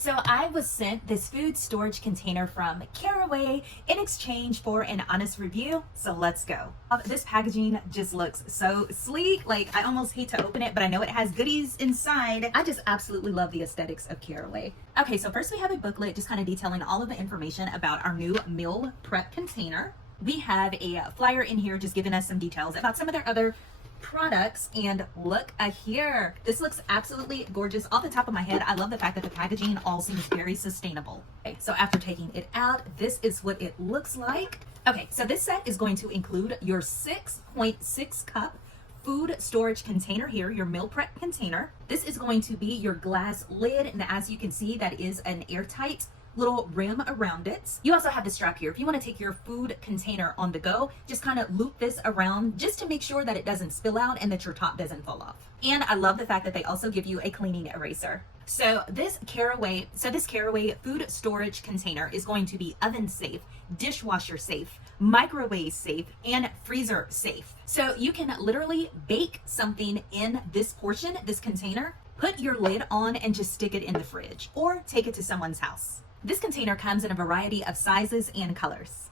So I was sent this food storage container from Caraway in exchange for an honest review. So let's go. This packaging just looks so sleek. Like I almost hate to open it, but I know it has goodies inside. I just absolutely love the aesthetics of Caraway. Okay, so first we have a booklet just kind of detailing all of the information about our new meal prep container. We have a flyer in here just giving us some details about some of their other products, and look here, this looks absolutely gorgeous. Off the top of my head, I love the fact that the packaging all seems very sustainable. Okay, so after taking it out, this is what it looks like. Okay, so this set is going to include your 6.6 cup food storage container here, your meal prep container. This is going to be your glass lid, and as you can see, that is an airtight little rim around it. You also have the strap here. If you want to take your food container on the go, just kind of loop this around just to make sure that it doesn't spill out and that your top doesn't fall off. And I love the fact that they also give you a cleaning eraser. So this Caraway food storage container is going to be oven safe, dishwasher safe, microwave safe, and freezer safe. So you can literally bake something in this portion, this container, put your lid on and just stick it in the fridge or take it to someone's house. This container comes in a variety of sizes and colors.